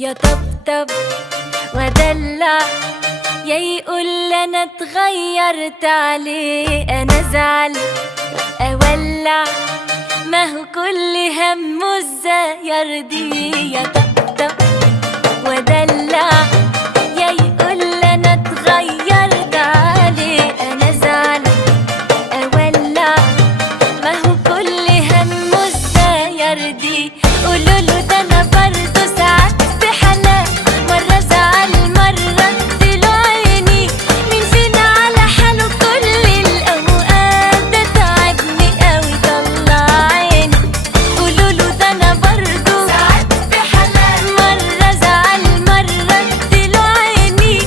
يا طبطب ودلع، يا يقول انا اتغيرت عليه، انا ازعل اولع، ما هو كل همه ازاي يرضيه.